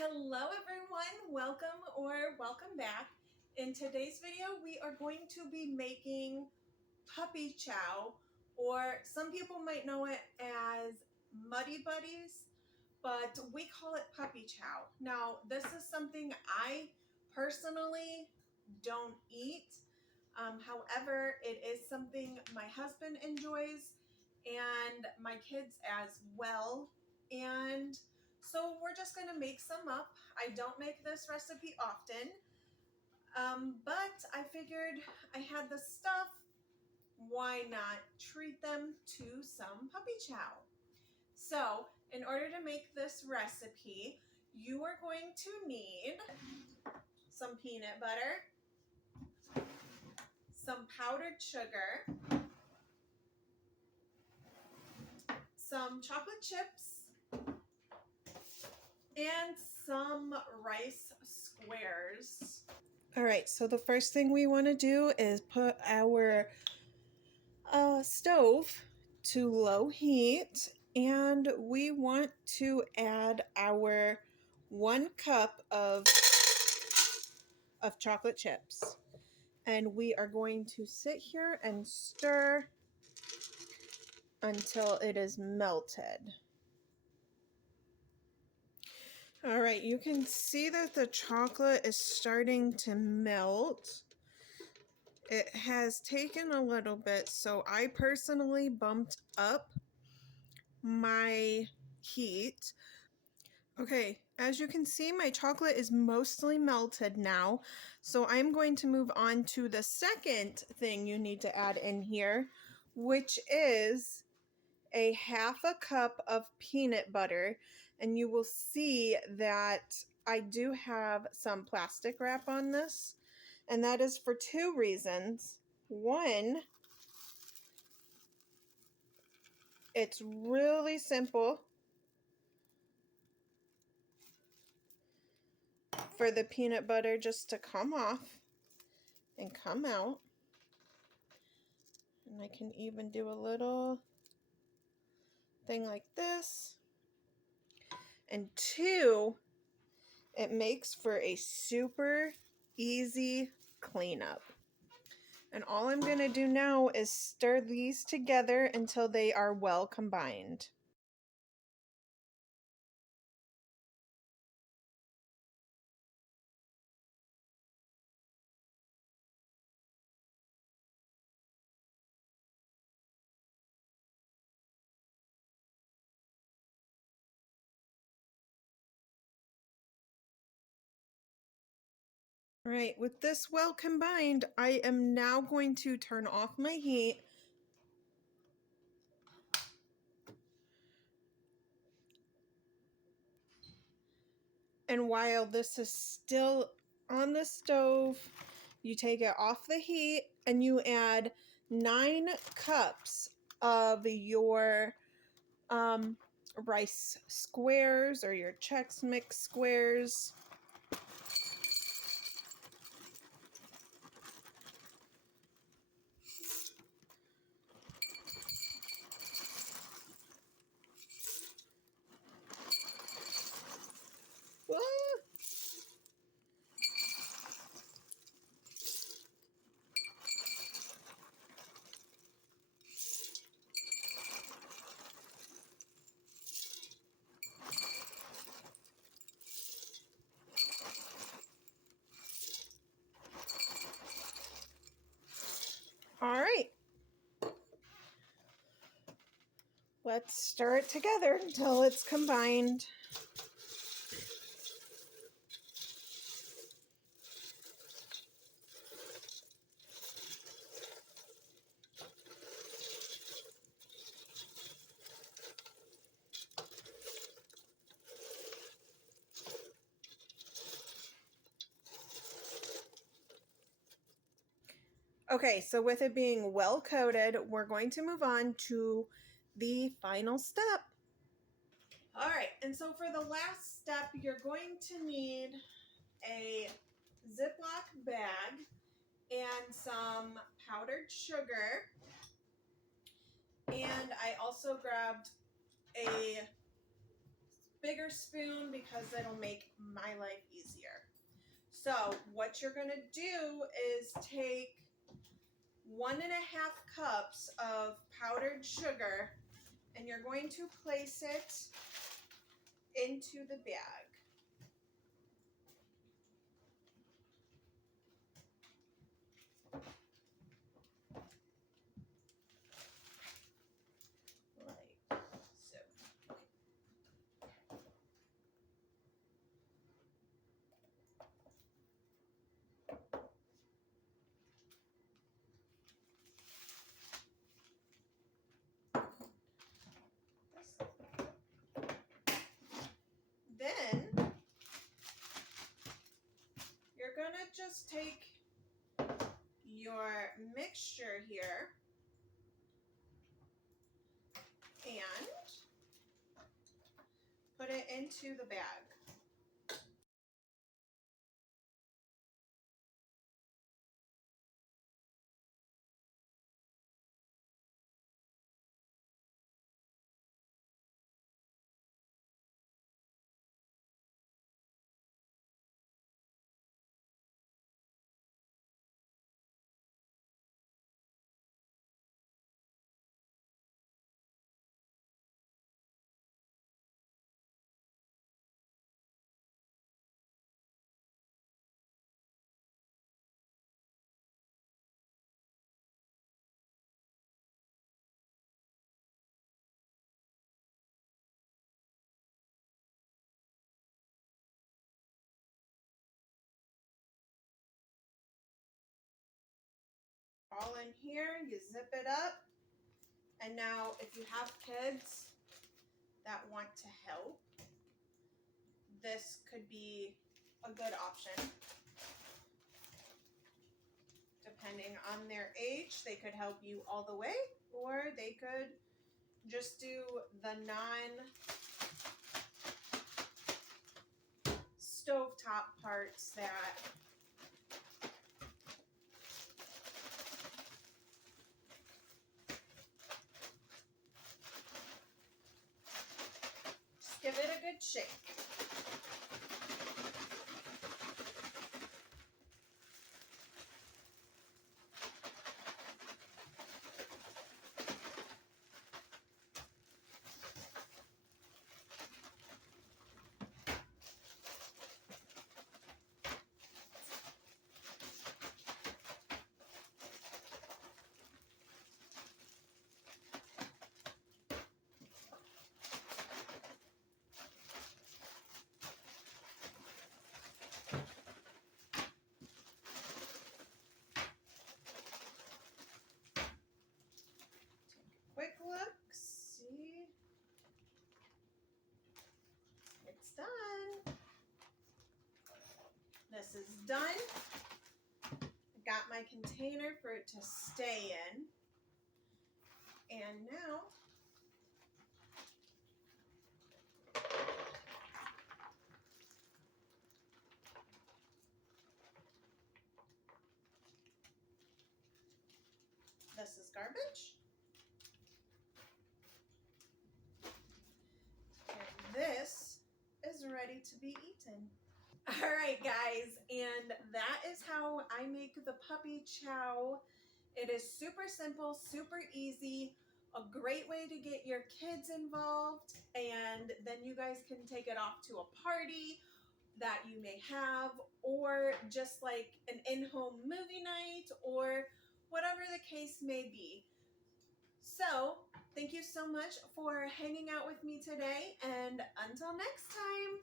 Hello everyone, welcome back. In today's video we are going to be making puppy chow, or some people might know it as muddy buddies, but we call it puppy chow. Now this is something I personally don't eat. However, it is something my husband enjoys and my kids as well. And so we're just going to make some up. I don't make this recipe often, but I figured I had the stuff. Why not treat them to some puppy chow? So in order to make this recipe, you are going to need some peanut butter, some powdered sugar, some chocolate chips, and some rice squares. All right, so the first thing we want to do is put our stove to low heat, and we want to add our 1 cup of chocolate chips. And we are going to sit here and stir until it is melted. All right, you can see that the chocolate is starting to melt. It has taken a little bit, so I personally bumped up my heat. Okay, as you can see, my chocolate is mostly melted now, so I'm going to move on to the second thing you need to add in here, which is a 1/2 cup of peanut butter. And you will see that I do have some plastic wrap on this, and that is for 2 reasons. One, it's really simple for the peanut butter just to come off and come out. And I can even do a little thing like this. And 2, it makes for a super easy cleanup. And all I'm going to do now is stir these together until they are well combined. All right, with this well combined, I am now going to turn off my heat. And while this is still on the stove, you take it off the heat and you add 9 cups of your rice squares or your Chex Mix squares. All right. Let's stir it together until it's combined. Okay, so with it being well coated, we're going to move on to the final step. All right, and so for the last step, you're going to need a Ziploc bag and some powdered sugar. And I also grabbed a bigger spoon because it'll make my life easier. So what you're gonna do is take 1.5 cups of powdered sugar and you're going to place it into the bag. Like so. Then you're gonna just take your mixture here and put it into the bag. All in here, you zip it up. And now if you have kids that want to help, this could be a good option. Depending on their age, they could help you all the way, or they could just do the non-stovetop parts that just give it a good shake. Quick look, see, it's done. This is done. I got my container for it to stay in. And now this is garbage. And this is ready to be eaten. All right, guys, and that is how I make the puppy chow. It is super simple, super easy, a great way to get your kids involved, and then you guys can take it off to a party that you may have, or just like an in-home movie night, or whatever the case may be. So, thank you so much for hanging out with me today, and until next time.